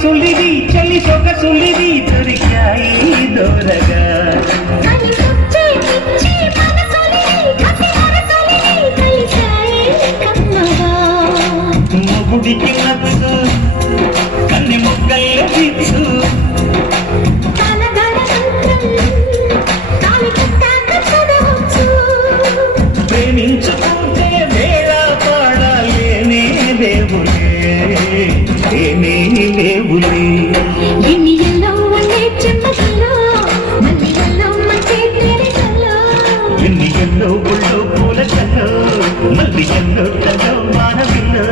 సొగసులిది చలి సొగసులిది దొరికాయి దొరగా మొగుడికి నచ్చు కన్ని మొగ్గల్లో పిచ్చు ప్రేమించుకుంటే వేళ పాడాలేనే దేవులే లేనే లేవులే ఎన్నియల్లో ఒళ్ళో పూల కల్లో మళ్ళీ ఎన్నో కల్లో మానవిల్లో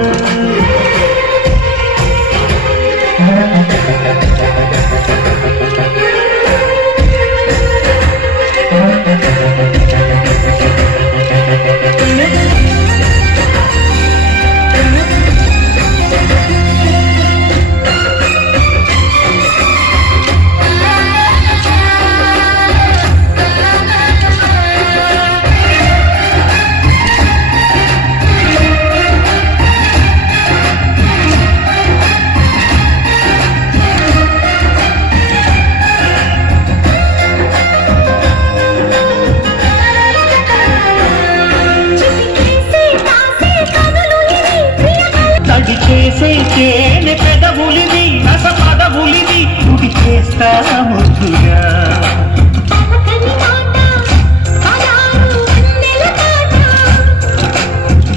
చేసే చేనే పెదవులిది రస పదవులిది తుడి చేస్తా ముద్దుగా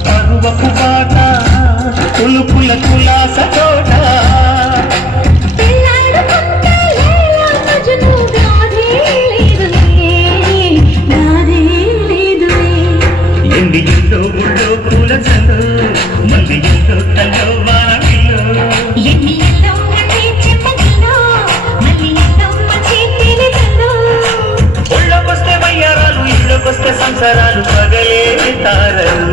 పరువపు బాట తులుపుల కులాస తోట ఎండి ఎల్లో గుళ్ళో పూల చల్లు మళ్ళీ ఎల్లో కల్లో వానవిల్లు ఒళ్ళకొస్తే వయ్యారాలు ఇళ్ళకొస్తే సంసారాలు పగలే తారలు